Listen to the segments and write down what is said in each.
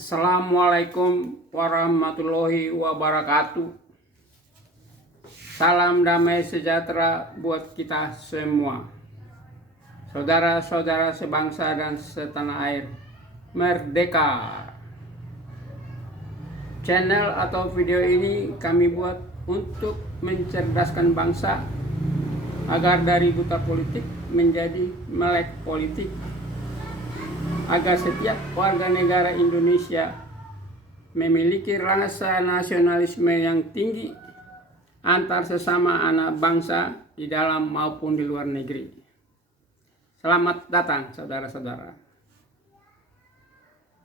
Assalamualaikum warahmatullahi wabarakatuh. Salam damai sejahtera buat kita semua. Saudara-saudara sebangsa dan setanah air. Merdeka! Channel atau video ini kami buat untuk mencerdaskan bangsa agar dari buta politik menjadi melek politik, agar setiap warga negara Indonesia memiliki rasa nasionalisme yang tinggi antar sesama anak bangsa di dalam maupun di luar negeri. Selamat datang saudara-saudara.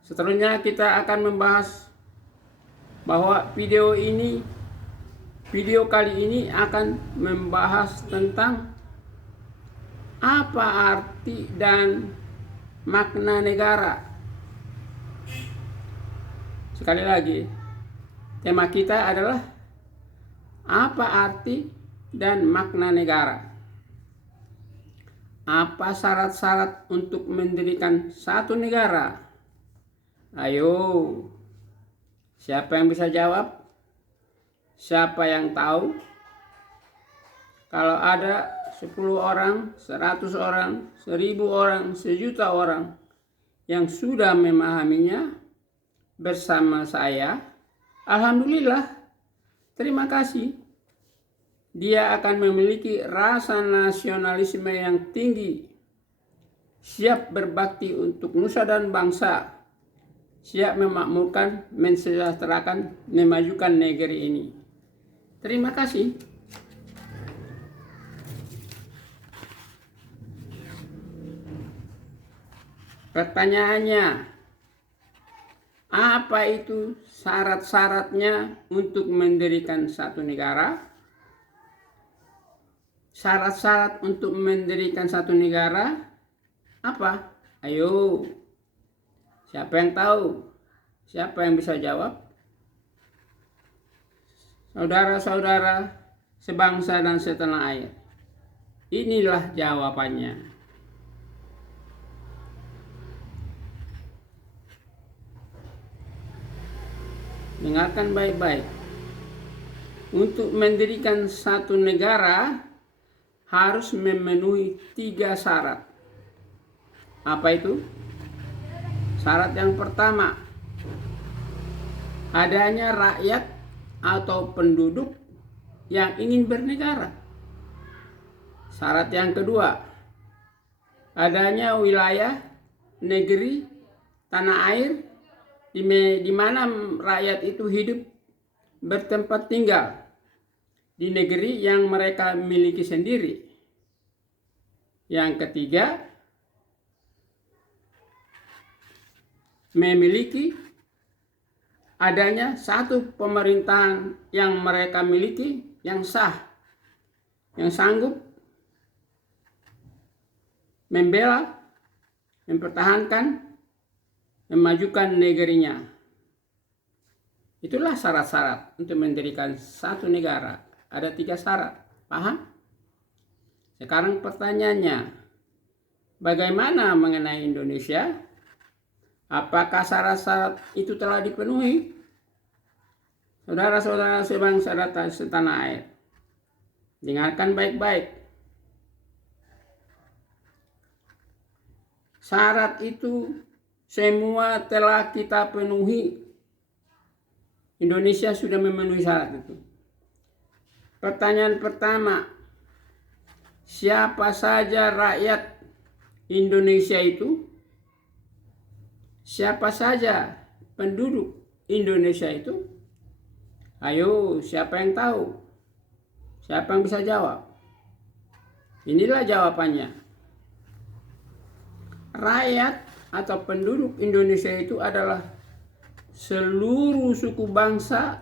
Seterusnya kita akan membahas bahwa video kali ini akan membahas tentang apa arti dan makna negara. Sekali lagi, tema kita adalah apa arti dan makna negara. Apa syarat-syarat untuk mendirikan satu negara? Ayo, siapa yang bisa jawab? Siapa yang tahu? Kalau ada 10 orang, 100 orang, 1000 orang, 1.000.000 orang yang sudah memahaminya bersama saya, alhamdulillah, terima kasih. Dia akan memiliki rasa nasionalisme yang tinggi, siap berbakti untuk nusa dan bangsa, siap memakmurkan, mensejahterakan, memajukan negeri ini. Terima kasih. Pertanyaannya, apa itu syarat-syaratnya untuk mendirikan satu negara? Syarat-syarat untuk mendirikan satu negara apa? Ayo, siapa yang tahu? Siapa yang bisa jawab? Saudara-saudara sebangsa dan setanah air, inilah jawabannya. Dengarkan baik-baik. Untuk mendirikan satu negara harus memenuhi 3 syarat. Apa itu? Syarat yang pertama, adanya rakyat atau penduduk yang ingin bernegara. Syarat yang kedua, adanya wilayah, negeri, tanah air di mana rakyat itu hidup bertempat tinggal di negeri yang mereka miliki sendiri. Yang ketiga, memiliki adanya satu pemerintahan yang mereka miliki yang sah, yang sanggup membela, mempertahankan, memajukan negerinya. Itulah syarat-syarat untuk mendirikan satu negara. Ada 3 syarat. Paham? Sekarang pertanyaannya, bagaimana mengenai Indonesia? Apakah syarat-syarat itu telah dipenuhi? Saudara-saudara sebangsa dan setanah air, dengarkan baik-baik. Syarat itu semua telah kita penuhi. Indonesia sudah memenuhi syarat itu. Pertanyaan pertama, siapa saja rakyat Indonesia itu? Siapa saja penduduk Indonesia itu? Ayo, siapa yang tahu? Siapa yang bisa jawab? Inilah jawabannya. Rakyat atau penduduk Indonesia itu adalah seluruh suku bangsa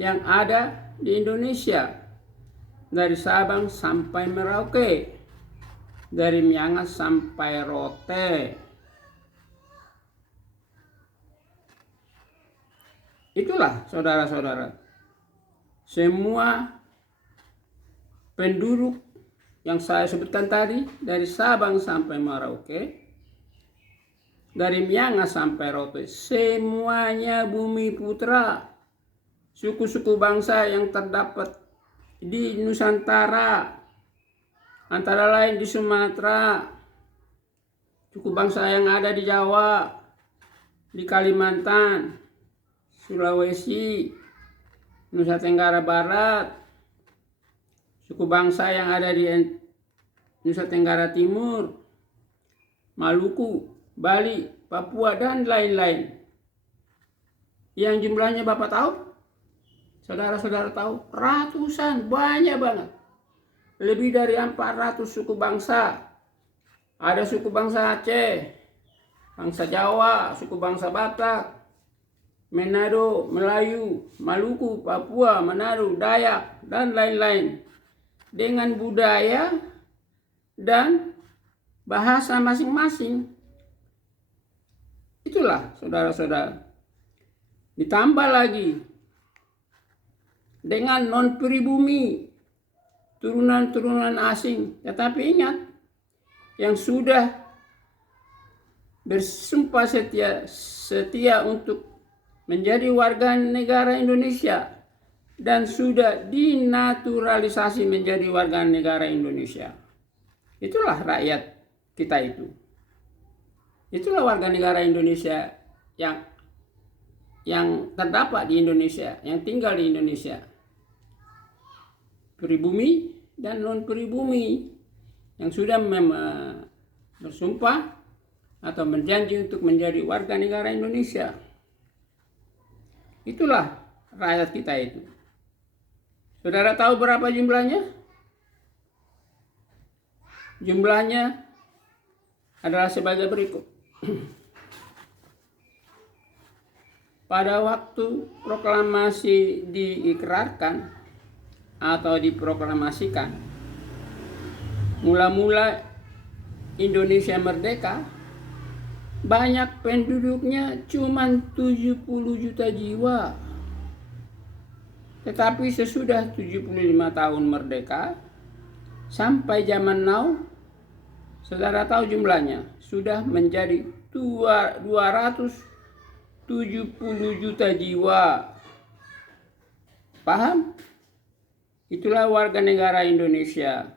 yang ada di Indonesia, dari Sabang sampai Merauke, dari Miangas sampai Rote. Itulah saudara-saudara, semua penduduk yang saya sebutkan tadi dari Sabang sampai Merauke dari Miangas sampai Rote, semuanya bumi putra. Suku-suku bangsa yang terdapat di Nusantara, antara lain di Sumatera, suku bangsa yang ada di Jawa, di Kalimantan, Sulawesi, Nusa Tenggara Barat, suku bangsa yang ada di Nusa Tenggara Timur, Maluku, Bali, Papua, dan lain-lain. Yang jumlahnya Bapak tahu? Saudara-saudara tahu? Ratusan, banyak banget. Lebih dari 400 suku bangsa. Ada suku bangsa Aceh, bangsa Jawa, suku bangsa Batak, Manado, Melayu, Maluku, Papua, Manado, Dayak, dan lain-lain. Dengan budaya dan bahasa masing-masing. Itulah saudara-saudara. Ditambah lagi dengan non-pribumi, turunan-turunan asing. Tetapi ingat, yang sudah bersumpah setia untuk menjadi warga negara Indonesia dan sudah dinaturalisasi menjadi warga negara Indonesia. Itulah rakyat kita itu. Itulah warga negara Indonesia yang terdapat di Indonesia, yang tinggal di Indonesia. Pribumi dan non-pribumi yang sudah bersumpah atau berjanji untuk menjadi warga negara Indonesia. Itulah rakyat kita itu. Saudara tahu berapa jumlahnya? Jumlahnya adalah sebagai berikut. Pada waktu proklamasi diikrarkan atau diproklamasikan, mula-mula Indonesia merdeka, banyak penduduknya cuma 70 juta jiwa. Tetapi sesudah 75 tahun merdeka, sampai zaman now, saudara tahu jumlahnya, sudah menjadi 270 juta jiwa. Paham? Itulah warga negara Indonesia.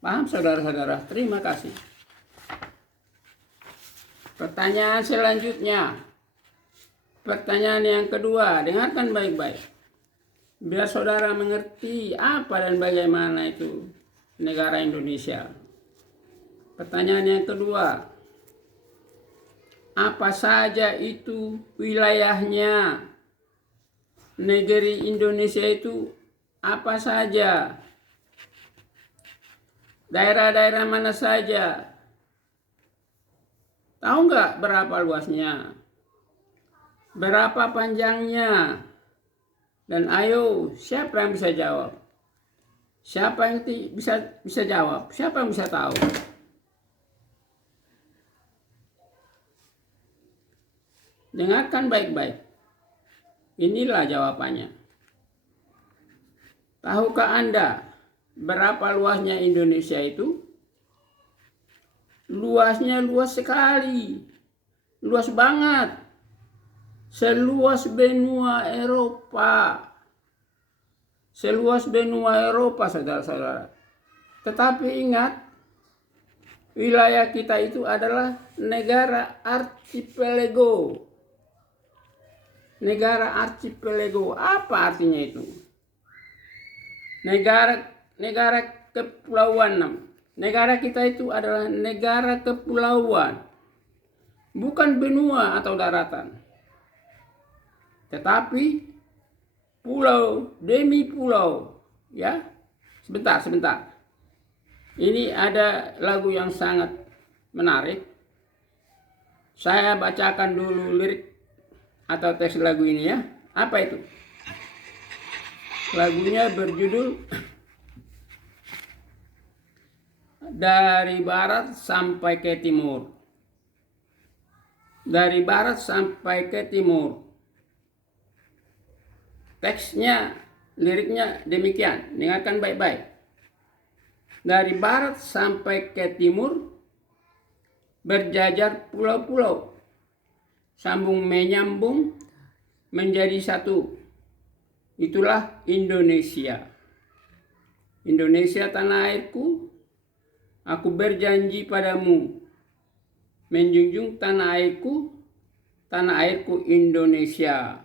Paham saudara-saudara? Terima kasih. Pertanyaan selanjutnya. Pertanyaan yang kedua, dengarkan baik-baik. Biar saudara mengerti apa dan bagaimana itu negara Indonesia. Pertanyaan yang kedua, apa saja itu wilayahnya? Negeri Indonesia itu apa saja? Daerah-daerah mana saja? Tahu nggak berapa luasnya? Berapa panjangnya? Dan ayo, siapa yang bisa jawab? Siapa yang bisa jawab? Siapa yang bisa tahu? Dengarkan baik-baik. Inilah jawabannya. Tahukah Anda berapa luasnya Indonesia itu? Luasnya luas sekali. Luas banget. Seluas benua Eropa. Seluas benua Eropa, saudara-saudara. Tetapi ingat, wilayah kita itu adalah negara archipelago. Negara archipelago, apa artinya itu? Negara kepulauan. Negara kita itu adalah negara kepulauan, bukan benua atau daratan, tetapi pulau demi pulau. Ya, sebentar. Ini ada lagu yang sangat menarik. Saya bacakan dulu lirik atau teks lagu ini ya. Apa itu? Lagunya berjudul Dari Barat Sampai ke Timur. Dari Barat sampai ke Timur. Teksnya, liriknya demikian. Dengarkan baik-baik. Dari barat sampai ke timur berjajar pulau-pulau, sambung menyambung menjadi satu. Itulah Indonesia. Indonesia tanah airku, aku berjanji padamu menjunjung tanah airku Indonesia.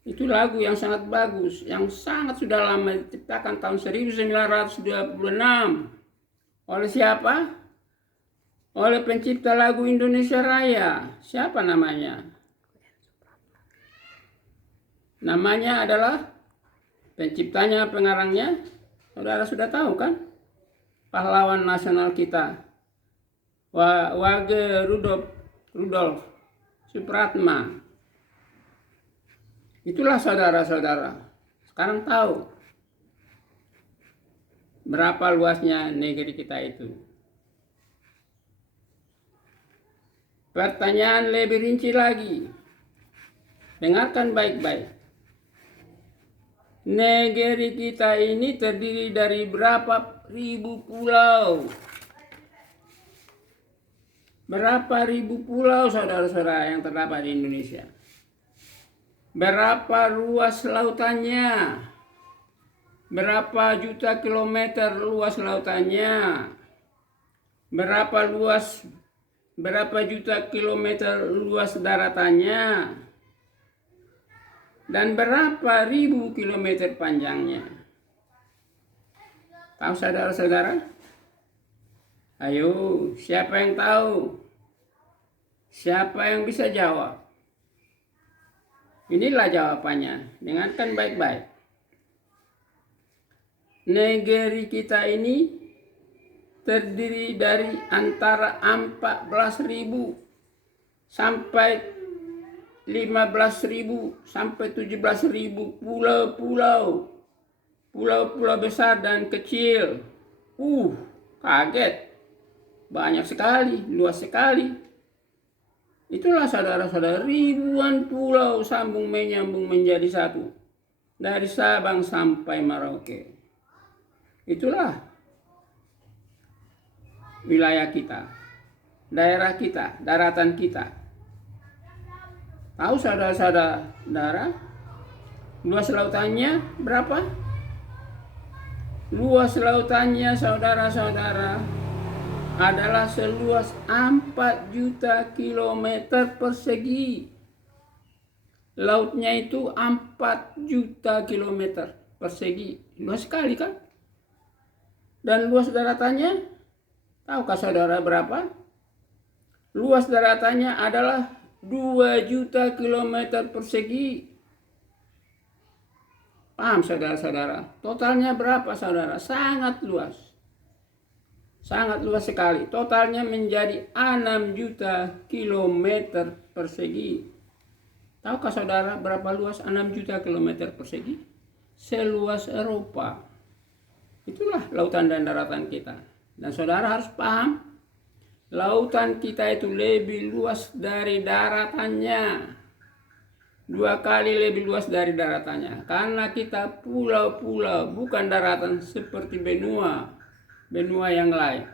Itu lagu yang sangat bagus, yang sangat sudah lama diciptakan tahun 1926. Oleh siapa? Oleh pencipta lagu Indonesia Raya. Siapa namanya? Namanya adalah penciptanya, pengarangnya, saudara sudah tahu kan? Pahlawan nasional kita, Wage Rudolf Supratman. Itulah saudara-saudara. Sekarang tahu berapa luasnya negeri kita itu. Pertanyaan lebih rinci lagi. Dengarkan baik-baik. Negeri kita ini terdiri dari berapa ribu pulau? Berapa ribu pulau saudara-saudara yang terdapat di Indonesia? Berapa luas lautannya? Berapa juta kilometer luas lautannya? Berapa juta kilometer luas daratannya? Dan berapa ribu kilometer panjangnya? Tahu saudara-saudara? Ayo, siapa yang tahu? Siapa yang bisa jawab? Inilah jawabannya. Dengarkan baik-baik. Negeri kita ini terdiri dari antara 14.000 sampai 15.000 sampai 17.000 pulau-pulau. Pulau-pulau besar dan kecil. Kaget. Banyak sekali, luas sekali. Itulah saudara-saudara, ribuan pulau sambung menyambung menjadi satu. Dari Sabang sampai Merauke. Itulah wilayah kita, daerah kita, daratan kita. Tahu saudara-saudara, luas lautannya berapa? Luas lautannya saudara-saudara adalah seluas 4 juta kilometer persegi. Lautnya itu 4 juta kilometer persegi. Luas sekali kan? Dan luas daratannya, tahukah saudara berapa? Luas daratannya adalah 2 juta kilometer persegi. Paham saudara-saudara? Totalnya berapa saudara? Sangat luas. Sangat luas sekali. Totalnya menjadi 6 juta kilometer persegi. Tahukah saudara berapa luas 6 juta kilometer persegi? Seluas Eropa. Itulah lautan dan daratan kita. Dan saudara harus paham, lautan kita itu lebih luas dari daratannya. 2 kali lebih luas dari daratannya. Karena kita pulau-pulau, bukan daratan seperti benua yang lain.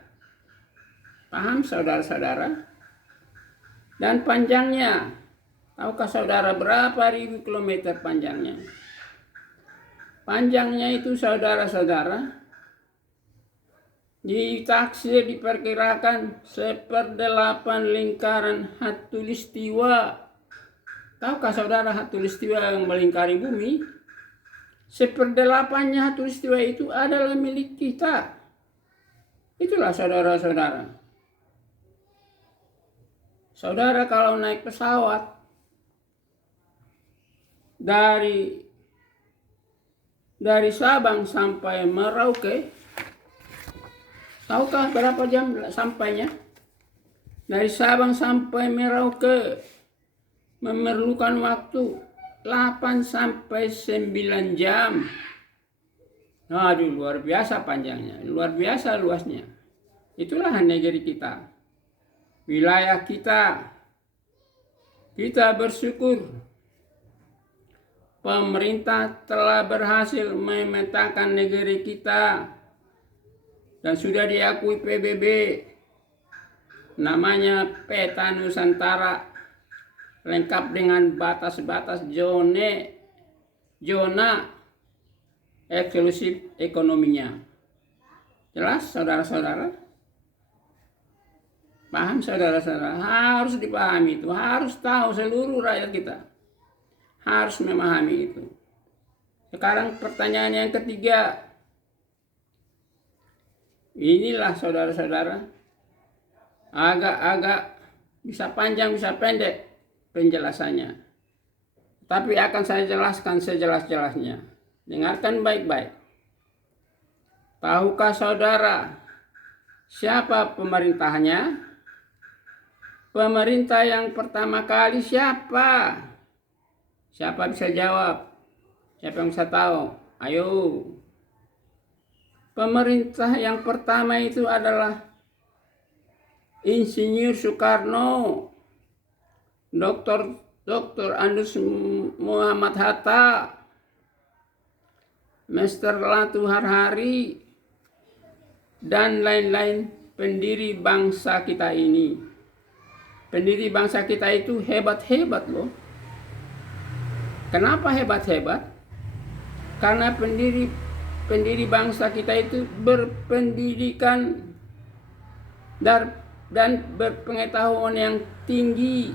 Paham saudara-saudara? Dan panjangnya, tahukah saudara berapa ribu kilometer panjangnya? Panjangnya itu saudara-saudara, ditaksir diperkirakan 1/8 lingkaran khatulistiwa. Tahukah saudara khatulistiwa yang melingkari bumi? 1/8-nya khatulistiwa itu adalah milik kita. Itulah saudara-saudara. Saudara kalau naik pesawat dari Sabang sampai Merauke, tahukah berapa jam sampainya? Dari Sabang sampai Merauke memerlukan waktu 8 sampai 9 jam. Aduh, luar biasa panjangnya, luar biasa luasnya. Itulah negeri kita, wilayah kita. Kita bersyukur pemerintah telah berhasil memetakan negeri kita dan sudah diakui PBB, namanya Peta Nusantara, lengkap dengan batas-batas zona eksklusif ekonominya. Jelas saudara-saudara? Paham saudara-saudara? Harus dipahami itu, harus tahu seluruh rakyat kita. Harus memahami itu. Sekarang pertanyaan yang ketiga. Inilah saudara-saudara, agak-agak bisa panjang bisa pendek penjelasannya, tapi akan saya jelaskan sejelas-jelasnya. Dengarkan baik-baik. Tahukah saudara siapa pemerintahnya? Pemerintah yang pertama kali siapa? Siapa bisa jawab? Siapa yang bisa tahu? Ayo. Pemerintah yang pertama itu adalah Insinyur Soekarno, Dr. Andes Muhammad Hatta, Mr. Latu Harhari, dan lain-lain pendiri bangsa kita ini. Pendiri bangsa kita itu hebat-hebat loh. Kenapa hebat-hebat? Karena pendiri bangsa kita itu berpendidikan dan berpengetahuan yang tinggi.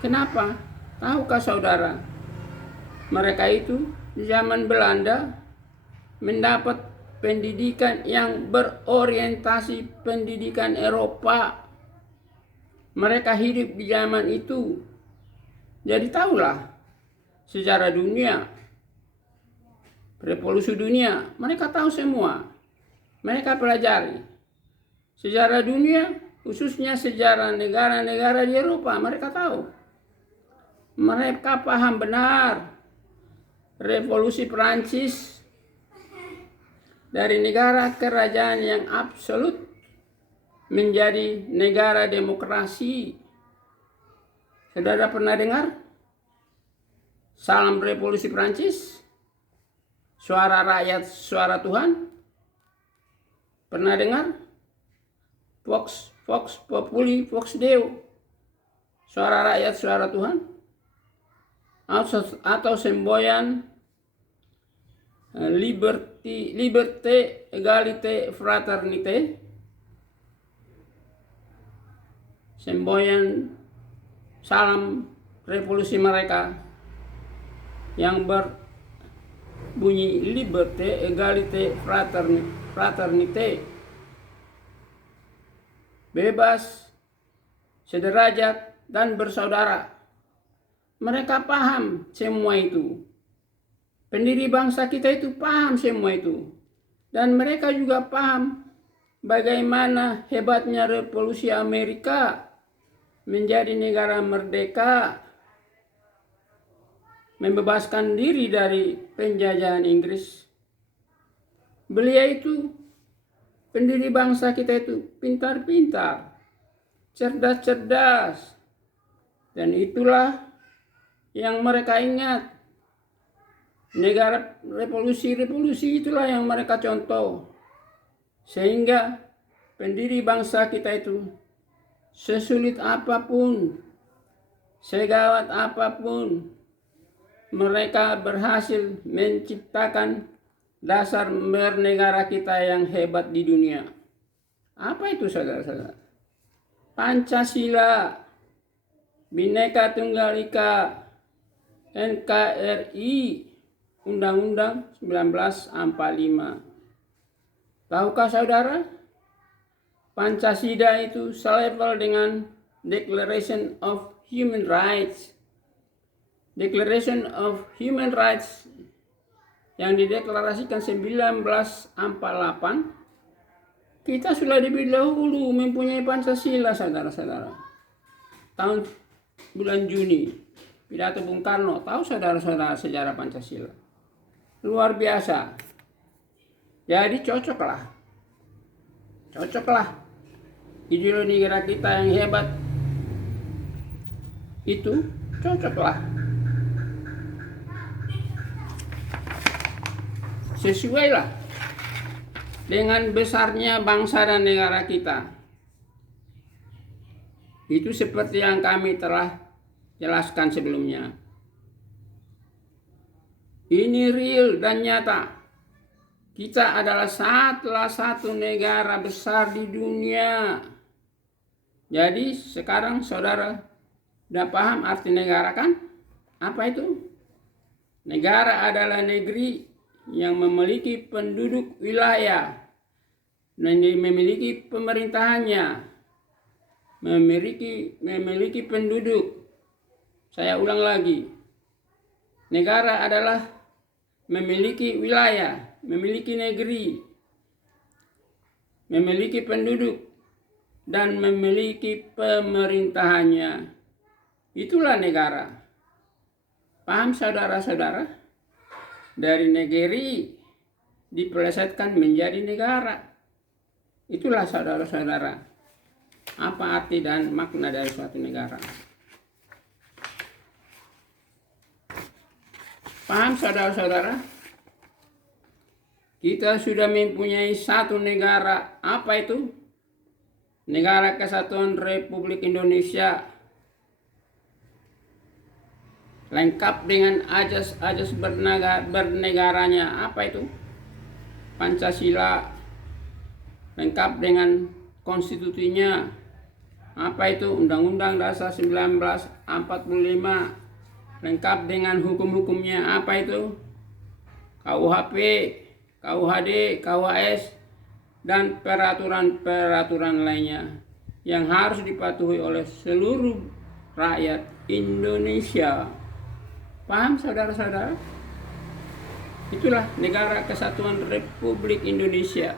Kenapa? Tahukah saudara? Mereka itu di zaman Belanda mendapat pendidikan yang berorientasi pendidikan Eropa. Mereka hidup di zaman itu. Jadi tahulah sejarah dunia, revolusi dunia, mereka tahu semua. Mereka pelajari sejarah dunia, khususnya sejarah negara-negara di Eropa, mereka tahu. Mereka paham benar revolusi Perancis dari negara kerajaan yang absolut menjadi negara demokrasi. Saudara pernah dengar salam revolusi Perancis? Suara rakyat, suara Tuhan. Pernah dengar? Vox Populi, Vox Deo. Suara rakyat, suara Tuhan. Atau semboyan liberté, égalité, fraternité. Semboyan salam revolusi mereka yang berbunyi liberté, égalité, fraternité. Bebas, sederajat, dan bersaudara. Mereka paham semua itu. Pendiri bangsa kita itu paham semua itu. Dan mereka juga paham bagaimana hebatnya revolusi Amerika menjadi negara merdeka, membebaskan diri dari penjajahan Inggris. Beliau itu, pendiri bangsa kita itu pintar-pintar, cerdas-cerdas. Dan itulah yang mereka ingat. Negara revolusi itulah yang mereka contoh. Sehingga pendiri bangsa kita itu sesulit apapun, segawat apapun, mereka berhasil menciptakan dasar bernegara kita yang hebat di dunia. Apa itu saudara-saudara? Pancasila, Bhinneka Tunggal Ika, NKRI, Undang-Undang 1945. Tahukah saudara? Pancasila itu selevel dengan Declaration of Human Rights. Declaration of Human Rights yang dideklarasikan 1948, kita sudah lebih dahulu mempunyai Pancasila, saudara-saudara. Tahun bulan Juni, pidato Bung Karno. Tahu saudara-saudara sejarah Pancasila? Luar biasa. Jadi cocoklah ideologi negara kita yang hebat itu, cocoklah sesuailah dengan besarnya bangsa dan negara kita. Itu seperti yang kami telah jelaskan sebelumnya. Ini real dan nyata. Kita adalah salah satu negara besar di dunia. Jadi sekarang saudara udah paham arti negara kan? Apa itu? Negara adalah negeri yang memiliki penduduk wilayah, memiliki pemerintahannya, memiliki penduduk. Saya ulang lagi. Negara adalah memiliki wilayah, memiliki negeri, memiliki penduduk, dan memiliki pemerintahannya. Itulah negara. Paham saudara-saudara? Dari negeri dipelesetkan menjadi negara. Itulah saudara-saudara, apa arti dan makna dari suatu negara. Paham saudara-saudara? Kita sudah mempunyai satu negara. Apa itu? Negara Kesatuan Republik Indonesia. Lengkap dengan ajas bernegaranya. Apa itu? Pancasila. Lengkap dengan konstitusinya. Apa itu? Undang-Undang Dasar 1945. Lengkap dengan hukum-hukumnya. Apa itu? KUHP, KUHD, KUHS, dan peraturan-peraturan lainnya yang harus dipatuhi oleh seluruh rakyat Indonesia. Paham saudara-saudara? Itulah Negara Kesatuan Republik Indonesia.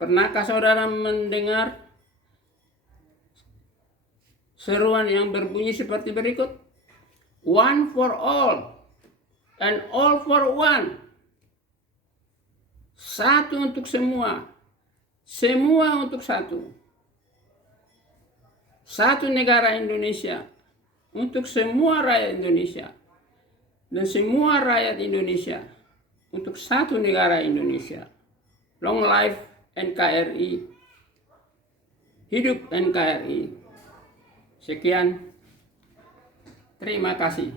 Pernahkah saudara mendengar seruan yang berbunyi seperti berikut? One for all and all for one. Satu untuk semua, semua untuk satu. Satu negara Indonesia untuk semua rakyat Indonesia, dan semua rakyat Indonesia untuk satu negara Indonesia. Long life NKRI. Hidup NKRI. Sekian. Terima kasih.